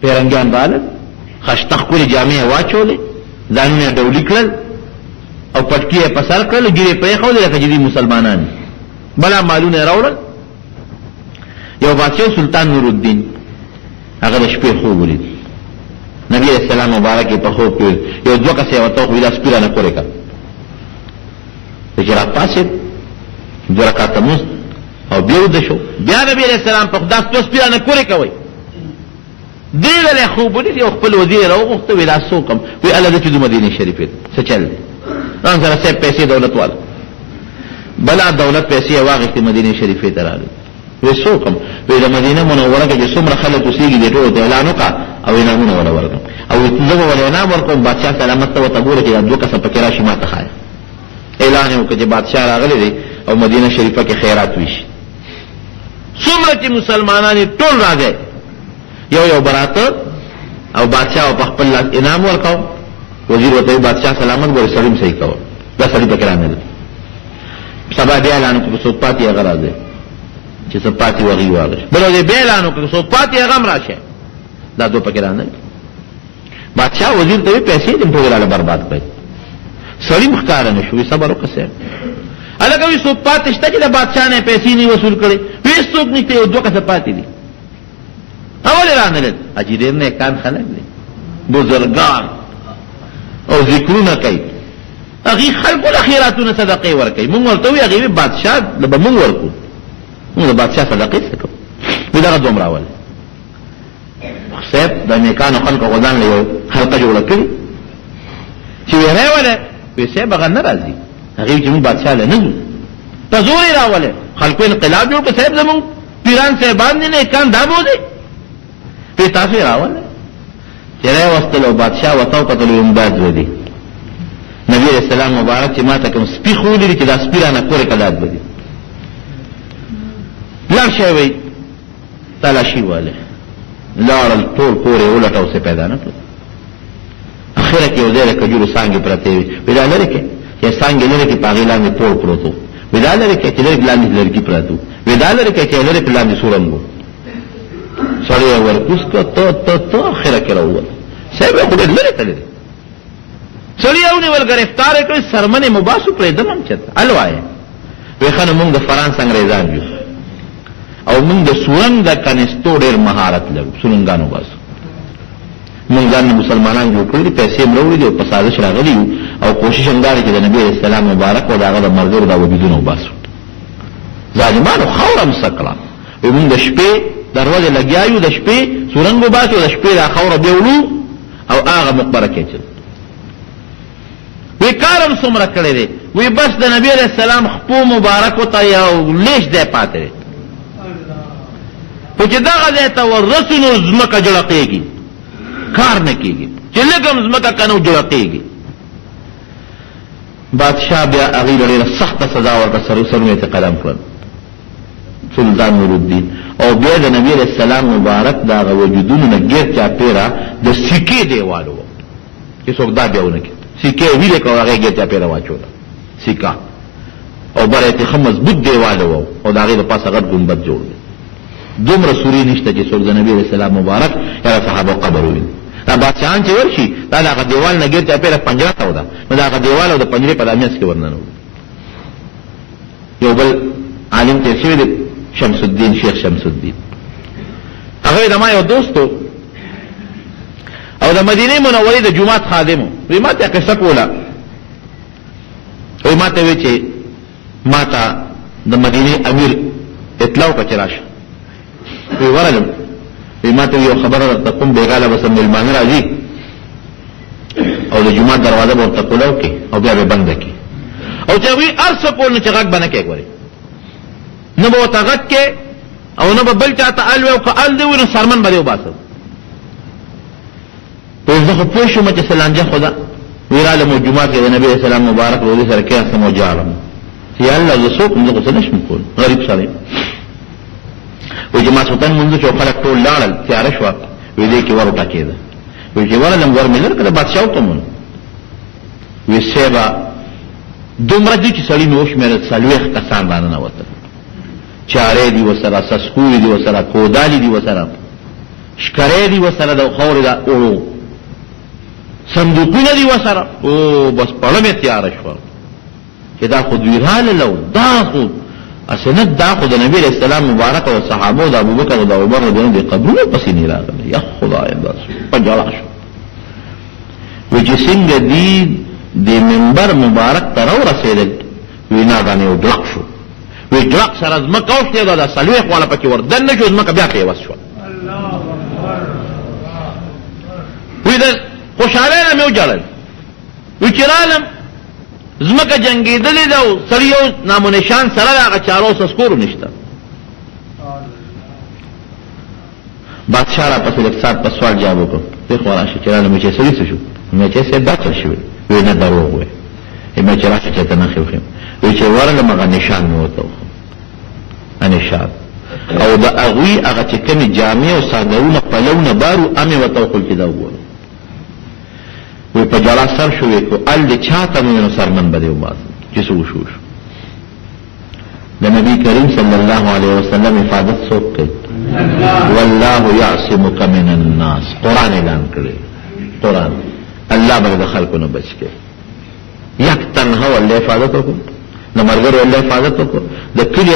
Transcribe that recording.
پیرنګیان رالل، خشته ښکلې جامې یې واچولې، ځانونه یې ډولي کړل او پټکي یې په سر کړل، ګیرې پرېښودې لکه چې دوی مسلمانان. بلا مالونه یې راوړل. یو بادشاه سلطان نورالدین هغه د شپې خوب ولید. نبی علیہ السلام مبارک په خوب کې یو دوه کسه ورته خو دا سپیره نه کړی کا چې را پاسې دوه رکعاته مونځ او بیا ود شو. بیا نبی علیہ السلام په خدا ستو سپیره نه کړی کوي دې له خوب ولید. یو خپل وزیر راوغوښته وی دا سوکم وی الله دې چې د مدینه شریفه څه چل ځان سره سه پیسې دولت والا بلا دولت پیسې واغښتې مدینه شریفه ته راغی. وی سوکم وی د مدینه منوره کې چې څومره خلک اوسېږي دې ټول ته اعلان وکړه او انعامونه ولا ورکړه او زه به ولې انعام ورکوم. بادشاه سلامت ته ورته ګوره چې دا دوه کسه پکې راشي ما ته ښایي. اعلان یې وکړه چې بادشاه راغلی دی او مدینه شریفه کې خیرات وشي. څومره چې مسلمانان ټول راځي یو یو براته او بادشاه په خپل لاس انعام ورکاو. وزیر ورته بادشاه سلامت ګوره سړی صحیح کوه دا سړی پکې رانه. سبا بیا اعلان وکړه څوک پاتې هغه راځي چې څه پاتې وغي واغش. بل دې بیا اعلان وکړه څوک پاتې هغه هم راشه دا دوه پکې رانه. بادشاہ وزیر ته پیسې دې ټول برباد کړې. سړی مختار نه شوې صبر وکړه. الګا وی څوک پاتې شته چې د بادشاہ نه پیسې نه وصول کړي. وی څوک نشته یو دوه کسه پاتې دي. اول رانه اجیر نه کان خلک دي بزرگان او ذکرونه کوي. هغه خلکو له خیراتونو صدقې ورکوي. مونږ ورته وی هغه بادشاہ به مونږ ورکو. موږ بادشاہ صدقې څه وی دا دوم راول. صاحب د نیکانو خلکو غوډان له خلقه جوړه کړي چې ویره وله وی صاحب هغه ناراضي هغه چې موږ بادشاہ له نه تزوري راوله خلکو انقلاب جوړ کړ. صاحب زمون پیران صاحبان نه کان دا بو دي په تاسو راوله چې راوستلو بادشاہ وتاو کتلو امداد ودی. نبی رسول الله مبارک چې ماته کوم سپی خولې چې دا سپیرانه کورې کداد ودی لار شوی تلاشی والے لاړل ټول پورې ولټاو څه پیدا نه کړ. اخره کې یو ځای کجورو څانګې پرته وي. ودا لري کې چې څانګې لري کې پاغې لاندې ټول پروتو. ودا لري کې چې لري لاندې لرګي پراتو. ودا لري کې چې لري لاندې سورنګو. سړی ورکوس کو ته اخره کې راووت. سبه خو دې لري تللی. سړی یو نیول گرفتار کړ سرمنه مباسو پرې دمم چته الوای. وی خنه مونږ د فرانس انګریزان یو او موږ د سورنګ د کنيستو ډېر مهارت لرو. سورنګانو باسو موږ ځان مسلمانان جوړ کړی پیسې مروړي او په سازش راغلي او کوشش هم غواړي چې د نبی رسول الله مبارک او داغه د مرګ د وجودونو باسو. ظالمانو خورم سکړه. موږ د شپې دروازه لګیایو د شپې سورنګ باسو د شپې د خوره بیولو او هغه مقبره کې چل. وی کارم څومره کړی دی. وی بس د نبی رسول الله خپو مبارک ته یو لیش دی پاتې خو چې دغه ځای ته ورسونو ځمکه جوړقېږي کار نه کېږي چې لږم ځمکه که نه جوړقېږي. بادشاه بیا هغې له ډېره سخته سزا ورته سرونه یې قلم کړل سلطان نورالدین او بیا د نبي علیه السلام مبارک د هغه وجودونو نه ګیر چاپېره د سکې دیوال و چې څوک دا بیا ونه کړي. سکې ویلې کړه هغې ګیر چاپېره واچوله سکه او بره یې ښه مضبوط دیوال و او د هغې د پاسه غټ ګنبد جوړ دی. دومره سوري نشته چې څوک د نبی علیه السلام مبارک یا صحابه قبر وویني. دا بادشاهان چې ورشي دا د هغه دیوال نه ګیر چاپېره پنجره ته وده نو د هغه دیوال او د پنجرې په دامیاس کې ورننه. یو بل عالم تېر شوی دی شمس الدین شیخ شمس الدین هغه د ما یو دوست او د مدینې منورې د جومات خادم وی ما ته قصه کوله. وی ما ته وی چې ما ته د مدینې امیر اطلاع وکړه چې راشه. وی ورغلم وی ما ته یو خبره درته کوم بېګاله به څه مېلمانه راځي او د جومات دروازه به ورته کولاو کړي او بیا به بنده کړي او چې هغوی هر څه کول نو چې غږ به نه کوې ګورې نه به ورته غږ کې او نه به بل چا ته ال وی او که ال دی وي نو سرمن به دې وباسه. وی زه خو پوه شوم چې څه لانجه خو ده. وی رالم او جومات کې د نبي علیه السلام مبارک روضې سره کېناستم او جاړم چې یا الله زه څوک یم زه خو څه نشم کول غریب سړی. وی چې ماسخوتن لمونځ چې خلک ټول لاړل تیاره شوه وی دې کې ور وټکېده. وی چې ورغلم ور مې لر کړه بادشاه وکړم. وی صیبه دومره دي چې سړي مې وشمېرل 40 کسان راننوتل. چارې دي ورسره سسکوري دي ورسره کودالي دي ورسره شکرې دی وسره د خور دا او صندوقونه دی وسره او بس پړمه تیار شو چې دا خود ویراله لو دا خود اسنه دا خود نبی رسول الله مبارک او صحابه او ابو بکر او عمر رضی الله عنهم قبول پسې نه راغله یا خدای داس پجاړه شو و چې څنګه دی د منبر مبارک تر ورسېدل وینا باندې او ډلق شو وی ډلق سره زمکه اوسته دا سلوي خواله پکې وردن نه شو زمکه بیا کې وسو وی دا خوشاله نه مې وجړل وی چرالم زمکه جنگیدلې دا سړیو نامو نشان سره هغه چارو سکور نشته بادشاہ را پسې د سات په سوال جواب وکړ په خورا شي چرالم چې سړی شو مې چې څه دا څه شو وی نه دروغ وي مې چې راځي چې ته نه خو وی چې ورله مغه نشان مې وته نشان او دا اغوی هغه چې کوم جامع او سادهونه پلونه بارو امه وته خپل کې دا وره وی په جلا سر شوې کو ال دې چاته نو سرمن بده وباس چې سو شو د نبی کریم صلی الله علیه وسلم حفاظت څوک کوي والله يعصمك من الناس قران اعلان کړی قران الله به خلکو بچ کې یک تنها ولې حفاظت وکړو نو مرګ ولې حفاظت وکړو د کلی